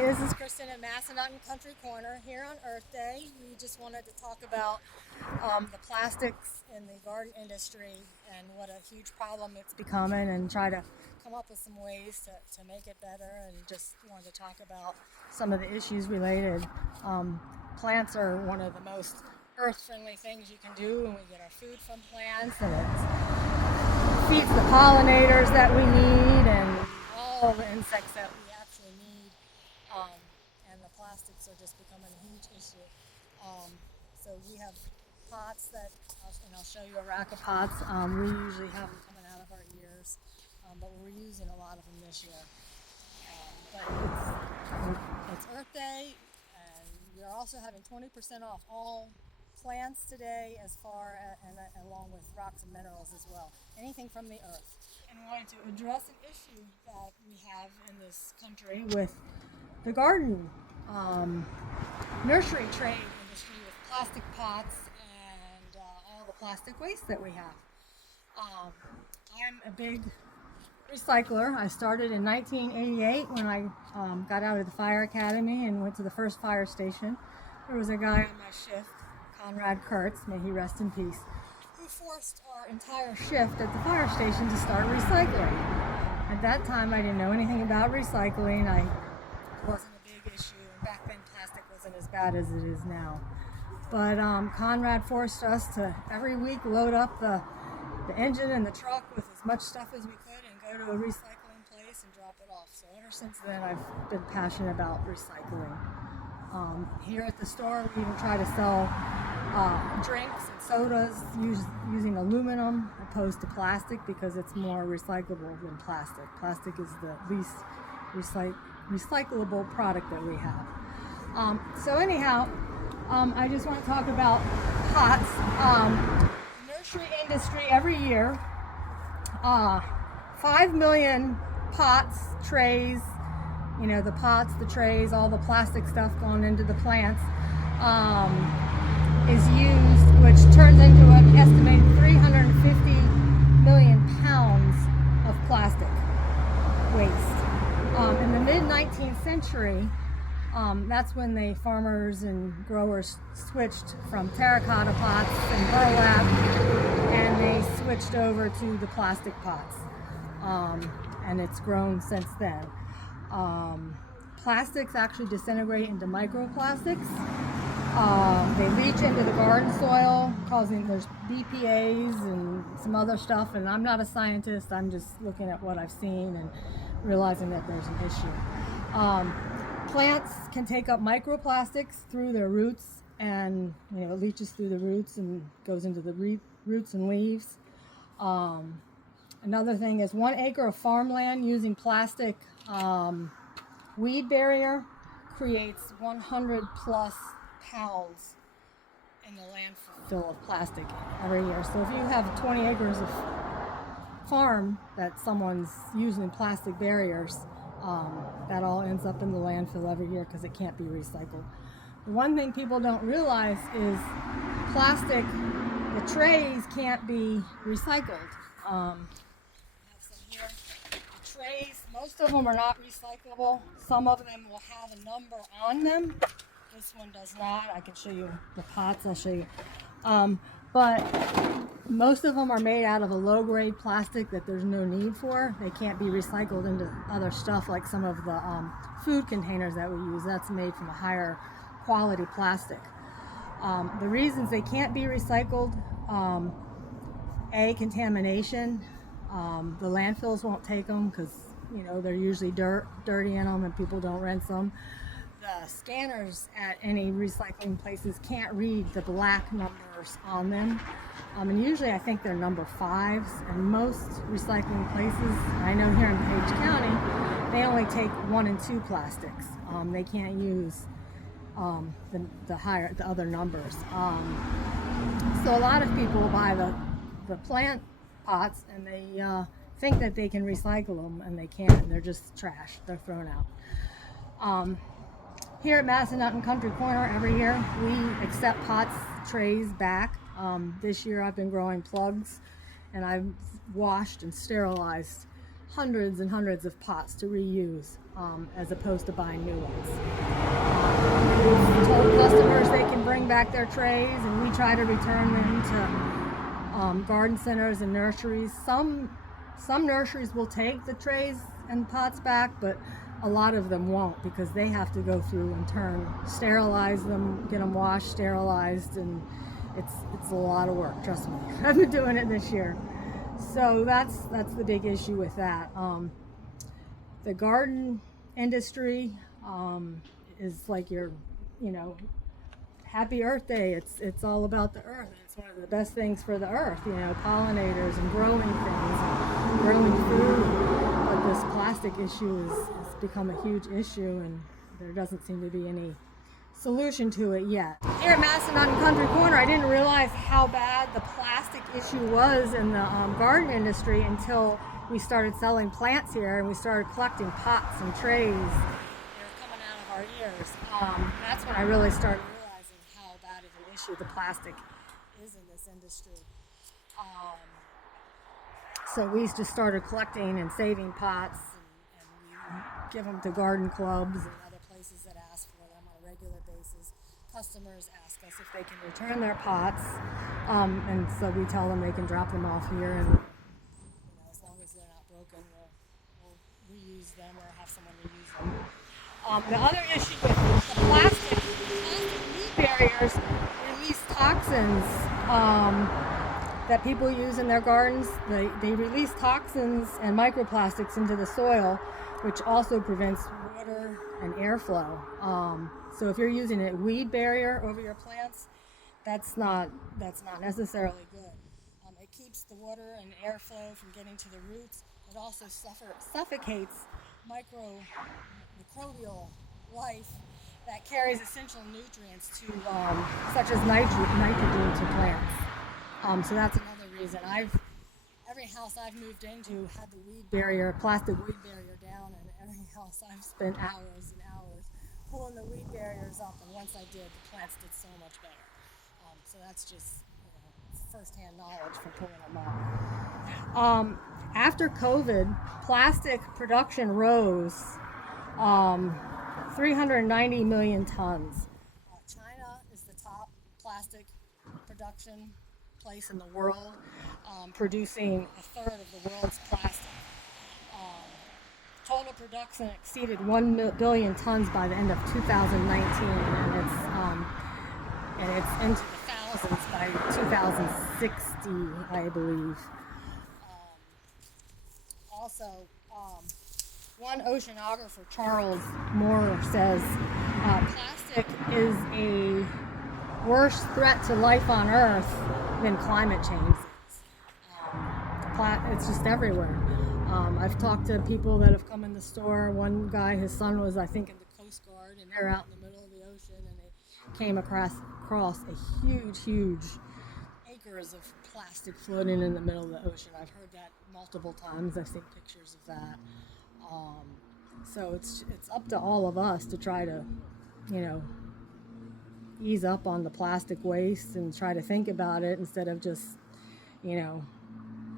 Hi, this is Kristin at Massanutten Country Corner here on Earth Day. We just wanted to talk about the plastics in the garden industry and what a huge problem it's becoming, and try to come up with some ways to make it better, and just wanted to talk about some of the issues related. Plants are one of the most earth-friendly things you can do, and we get our food from plants, and it feeds the pollinators that we need and all the insects that we actually need. Um, and the plastics are just becoming a huge issue. So we have pots and I'll show you a rack of pots. We usually have them coming out of our ears, but we're using a lot of them this year. But it's Earth Day, and we're also having 20% off all plants today, as far as, and along with rocks and minerals as well. Anything from the earth. And we wanted to address an issue that we have in this country with the garden nursery trade industry, with plastic pots and all the plastic waste that we have. I'm a big recycler. I started in 1988 when I got out of the fire academy and went to the first fire station. There was a guy on my shift, Conrad Kurtz, may he rest in peace, who forced our entire shift at the fire station to start recycling. At that time, I didn't know anything about recycling. It wasn't a big issue. Back then, plastic wasn't as bad as it is now. But Conrad forced us to every week load up the engine and the truck with as much stuff as we could and go to a recycling place and drop it off. So ever since then, I've been passionate about recycling. Here at the store, we even try to sell drinks and sodas using aluminum opposed to plastic, because it's more recyclable than plastic. Plastic is the least recyclable product that we have. So anyhow, I just want to talk about pots. The nursery industry every year, 5 million pots, trays, the pots, the trays, all the plastic stuff going into the plants is used, which turns into an estimated 350 million pounds of plastic waste. In the mid-19th century, that's when the farmers and growers switched from terracotta pots and burlap, and they switched over to the plastic pots. And it's grown since then. Plastics actually disintegrate into microplastics. They leach into the garden soil, there's BPAs and some other stuff, and I'm not a scientist. I'm just looking at what I've seen and realizing that there's an issue. Plants can take up microplastics through their roots, and it leaches through the roots and goes into the roots and leaves. Another thing is 1 acre of farmland using plastic weed barrier creates 100 plus pounds in the landfill of plastic every year. So if you have 20 acres of farm that someone's using plastic barriers, that all ends up in the landfill every year because it can't be recycled. The one thing people don't realize is plastic, the trays can't be recycled. I have some here. The trays, most of them are not recyclable. Some of them will have a number on them. This one does not. I can show you the pots. I'll show you. But most of them are made out of a low-grade plastic that there's no need for. They can't be recycled into other stuff, like some of the food containers that we use. That's made from a higher quality plastic. The reasons they can't be recycled: contamination. The landfills won't take them because they're usually dirty in them, and people don't rinse them. The scanners at any recycling places can't read the black numbers on them. And usually I think they're number 5s, and most recycling places, I know here in Page County, they only take 1 and 2 plastics. They can't use the other numbers. So a lot of people buy the plant pots, and they think that they can recycle them, and they can't. They're just trash. They're thrown out. Here at Massanutten Country Corner, every year we accept pots, trays back. This year I've been growing plugs, and I've washed and sterilized hundreds and hundreds of pots to reuse, as opposed to buying new ones. We've told customers they can bring back their trays, and we try to return them to garden centers and nurseries. Some nurseries will take the trays and pots back, but a lot of them won't, because they have to go through and sterilize them, get them washed, sterilized, and it's a lot of work. Trust me, I've been doing it this year. So that's the big issue with that. The garden industry is like your, Happy Earth Day. It's all about the earth. It's one of the best things for the earth. Pollinators and growing things, and growing food. But this plastic issue has become a huge issue, and there doesn't seem to be any solution to it yet. Here at Massanutten Country Corner, I didn't realize how bad the plastic issue was in the garden industry until we started selling plants here, and we started collecting pots and trays. They were coming out of our ears. That's when I really started realizing how bad of an issue the plastic is in this industry. So we just started collecting and saving pots, and we give them to garden clubs and other places that ask for them on a regular basis. Customers ask us if they can return their pots, and so we tell them they can drop them off here, and as long as they're not broken, we'll reuse them or have someone reuse them. The other issue with the plastic weed barriers release toxins that people use in their gardens. They release toxins and microplastics into the soil, which also prevents water and airflow. So if you're using a weed barrier over your plants, that's not necessarily good. It keeps the water and airflow from getting to the roots. It also suffocates microbial life that carries essential nutrients to, such as nitrogen to plants. So that's another reason. Every house I've moved into had the plastic weed barrier down, and every house I've spent hours and hours pulling the weed barriers up, and once I did, the plants did so much better. So that's just first-hand knowledge from pulling them up. After COVID, plastic production rose 390 million tons. China is the top plastic production place in the world, producing a third of the world's plastic. Total production exceeded 1 billion tons by the end of 2019, and it's into the thousands by 2060, I believe. Also, one oceanographer, Charles Moore, says plastic is a worse threat to life on Earth than climate change. It's just everywhere. I've talked to people that have come in the store. One guy, his son was, I think, in the Coast Guard, and they're out in the middle of the ocean, and they came across a huge acres of plastic floating in the middle of the ocean. I've heard that multiple times. I've seen pictures of that. So it's up to all of us to try to, ease up on the plastic waste and try to think about it instead of just,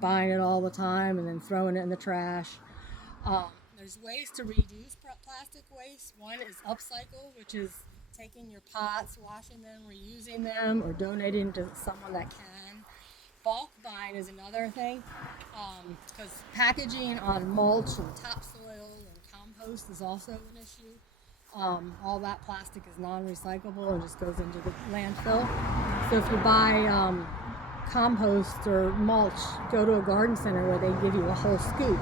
buying it all the time and then throwing it in the trash. There's ways to reduce plastic waste. One is upcycle, which is taking your pots, washing them, reusing them, or donating to someone that can. Bulk buying is another thing, because packaging on mulch and topsoil and compost is also an issue. All that plastic is non-recyclable and just goes into the landfill. So if you buy compost or mulch, go to a garden center where they give you a whole scoop,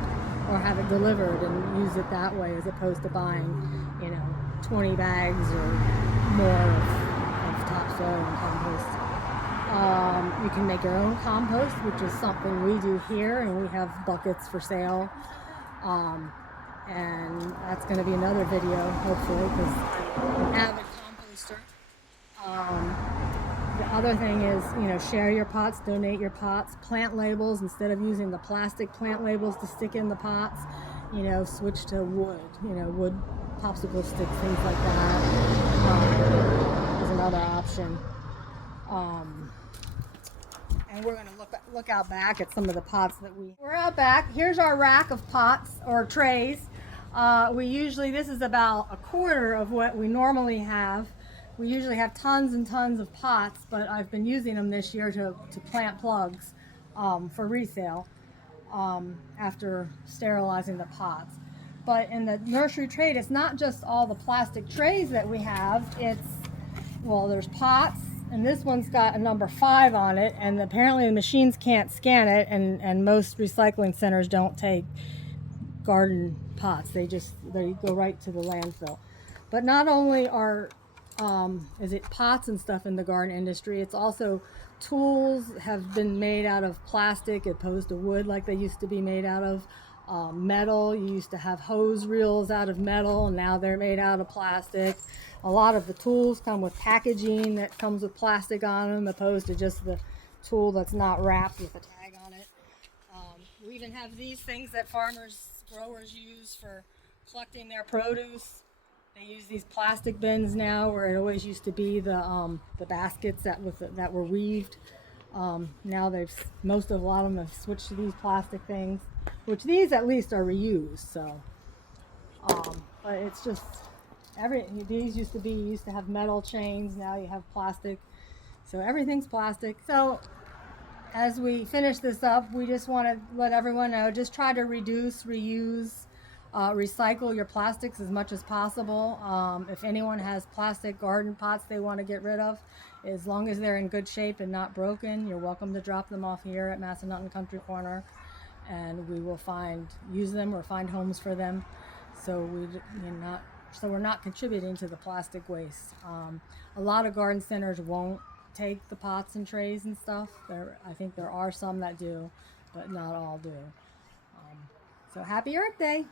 or have it delivered and use it that way, as opposed to buying 20 bags or more of topsoil and compost. You can make your own compost, which is something we do here, and we have buckets for sale. And that's going to be another video, hopefully, because I'm an avid composter. The other thing is, share your pots, donate your pots, plant labels. Instead of using the plastic plant labels to stick in the pots, switch to wood, wood popsicle sticks, things like that, is another option. And we're going to look out back at some of the pots that we're out back. Here's our rack of pots or trays. This is about a quarter of what we normally have. We usually have tons and tons of pots, but I've been using them this year to plant plugs for resale after sterilizing the pots. But in the nursery trade, it's not just all the plastic trays that we have. There's pots, and this one's got a number 5 on it, and apparently the machines can't scan it, and most recycling centers don't take garden pots. They go right to the landfill. But not only is it pots and stuff in the garden industry, it's also tools have been made out of plastic opposed to wood like they used to be made out of. Metal, you used to have hose reels out of metal, and now they're made out of plastic. A lot of the tools come with packaging that comes with plastic on them opposed to just the tool that's not wrapped with a tag on it. We even have these things that growers use for collecting their produce. They use these plastic bins now, where it always used to be the baskets that were weaved. Now a lot of them have switched to these plastic things, which these at least are reused. So, but it's just these used to have metal chains. Now you have plastic. So everything's plastic. So as we finish this up, we just want to let everyone know, just try to reduce, reuse, recycle your plastics as much as possible. If anyone has plastic garden pots they want to get rid of, as long as they're in good shape and not broken, you're welcome to drop them off here at Massanutten Country Corner, and we will use them or find homes for them. So we're not contributing to the plastic waste. A lot of garden centers won't take the pots and trays and stuff. I think there are some that do, but not all do. So happy Earth Day!